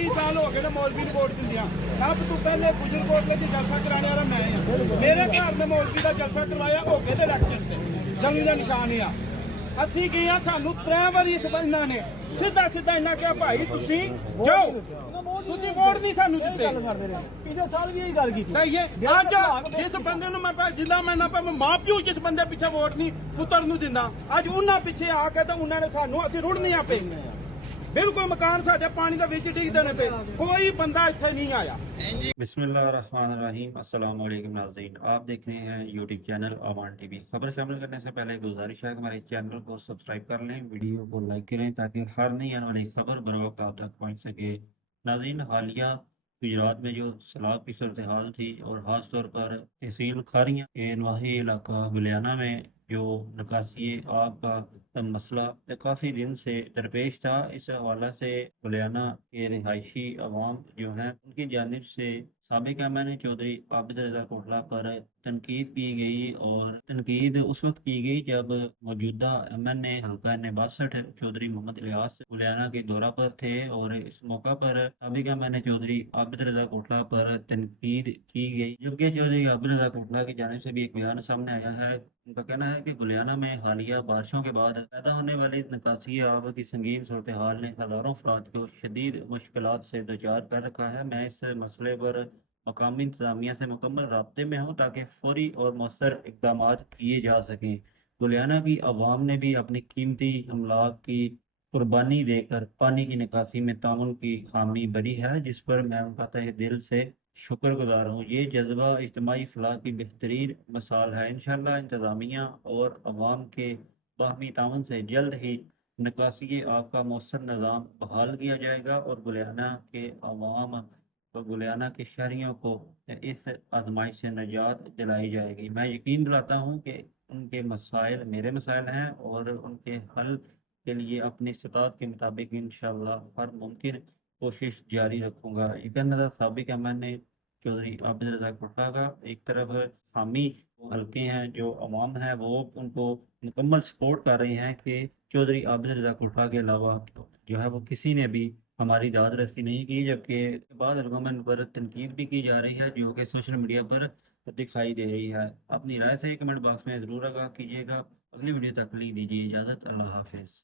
20 ਸਾਲ ਹੋ ਗਏ ਨੇ ਮੌਲਵੀ ਨੂੰ ਵੋਟ ਦਿੰਦਿਆਂ। ਸਭ ਤੋਂ ਪਹਿਲੇ ਗੁਜਰ ਕੋਟਲੇ ਦੀ ਜਲਸਾ ਕਰਾਣੇ ਵਾਲਾ ਮੈਂ ਆ। ਮੇਰੇ ਘਰ ਦੇ ਮੌਲਵੀ ਦਾ ਜਲਸਾ ਕਰਵਾਇਆ ਹੋਗੇ ਦੇ ਇਲੈਕਸ਼ਨ ਤੇ, ਜੰਗ ਦਾ ਨਿਸ਼ਾਨ ਆ। ਅਸੀਂ ਗਏ ਆ, ਸਾਨੂੰ 3 ਵਾਰੀ ਇਸ ਬੰਨਾਂ ਨੇ ਸਿੱਧਾ ਇਹਨਾਂ ਕਿਹਾ ਭਾਈ ਤੁਸੀਂ ਜਾਓ, ਤੁਸੀਂ ਵੋਟ ਨਹੀਂ ਸਾਨੂੰ ਦਿੱਤੇ। ਪਿਛਲੇ ਸਾਲ ਵੀ ਇਹੀ ਗੱਲ ਕੀਤੀ। ਸਹੀ ਹੈ। ਅੱਜ ਜਿਸ ਬੰਦੇ ਨੂੰ ਮੈਂ ਜਿੱਦਾਂ ਮੈਂ ਨਾ ਮਾਂ ਪਿਓ ਜਿਸ ਬੰਦੇ ਪਿੱਛੇ ਵੋਟ ਨਹੀਂ ਪੁੱਤਰ ਨੂੰ ਦਿੰਦਾ, ਅੱਜ ਉਹਨਾਂ ਪਿੱਛੇ ਆ ਕੇ ਤਾਂ ਉਹਨਾਂ ਨੇ ਸਾਨੂੰ ਅਸੀਂ ਰੁੜਨੀਆਂ ਪਏ। ਬਿਲਕੁਲ ਮਕਾਨ ਸਾਡੇ ਪਾਣੀ ਦੇ ਵਿੱਚ ਡਿੱਗਦੇ ਨੇ ਪਏ, ਕੋਈ ਬੰਦਾ ਇੱਥੇ नहीं आया। बिस्मिल्लाहिर्रहमानिर्रहीम। अस्सलाम वालेकुम नाज़रीन, आप देख रहे हैं यूट्यूब चैनल अवान टीवी। खबर शामिल करने से पहले गुजारिश है कि हमारे चैनल को सब्सक्राइब कर लें, वीडियो को लाइक करें ताकि हर नई आने वाली खबर बर वक्त आप तक पहुँच सके। नाज़रीन, हालिया गुजरात में जो सैलाब की सूरत हाल थी और ख़ास तौर पर तहसील खारियाँ के नवाही इलाका गुलियाना में जो निकासी आब का मसला काफ़ी दिन से दरपेश था, इस हवाले से गुलियाना के रिहायशी अवाम जो हैं उनकी जानिब से साबिक एम.एन.ए. चौधरी आबिद रज़ा कोटला पर तनकीद की गई और तनकीद उस वक्त की गई जब मौजूदा एम.एन.ए. हल्का N62 चौधरी मोहम्मद इलियास गुलियाना के दौरा पर थे और इस मौका पर साबिक एम.एन.ए. चौधरी आबिद रज़ा कोटला पर तनकीद की गई। जबकि चौधरी आबिद रज़ा कोटला की जानिब से भी एक बयान सामने आया है। उनका कहना है कि गुलियाना में हालिया बारिशों के बाद पैदा होने वाली निकासी आब की संगीन सूरत हाल ने हज़ारों अफराद को शदीद मुश्किलात से दो चार कर रखा है। मैं इस मसले पर मकामी इंतजामिया से मुकम्मल राब्ते में हूँ ताकि फौरी और मौसर इकदाम किए जा सकें। गुलियाना की अवाम ने भी अपनी कीमती अमलाक की कुर्बानी देकर पानी की निकासी में ताउन की हामी भरी है, जिस पर मैं उनका तहे दिल से शुक्रगुजार हूँ। ये जज्बा इज्तिमाई फलाह की बेहतरीन मिसाल है। इंशाअल्लाह इंतजामिया और अवाम के बाहमी ताउन से जल्द ही निकासी आब का मौसर निज़ाम बहाल किया जाएगा और गुलियाना के अवाम और गुलियाना के शहरियों को इस आजमाइश से निजात दिलाई जाएगी। मैं यकीन दिलाता हूँ कि उनके मसाइल मेरे मसाइल हैं और उनके हल के लिए अपनी इस्तात के मुताबिक इंशाअल्लाह हर मुमकिन कोशिश जारी रखूँगा। ये कहना था साबिक एम.एन.ए. चौधरी आबिद रज़ा कोटला का। एक तरफ हामी हल्के हैं, जो अवाम है वो उनको मुकम्मल सपोर्ट कर रही हैं कि चौधरी आबिद रज़ा कोटला के अलावा जो है वो किसी ने भी हमारी दाद रसी नहीं की। जबकि बाद गवर्नमेंट पर तनकीद भी की जा रही है जो कि सोशल मीडिया पर दिखाई दे रही है। अपनी राय से कमेंट बॉक्स में ज़रूर आगाह कीजिएगा। अगली वीडियो तक ली दीजिए इजाज़त। अल्लाह हाफिज़।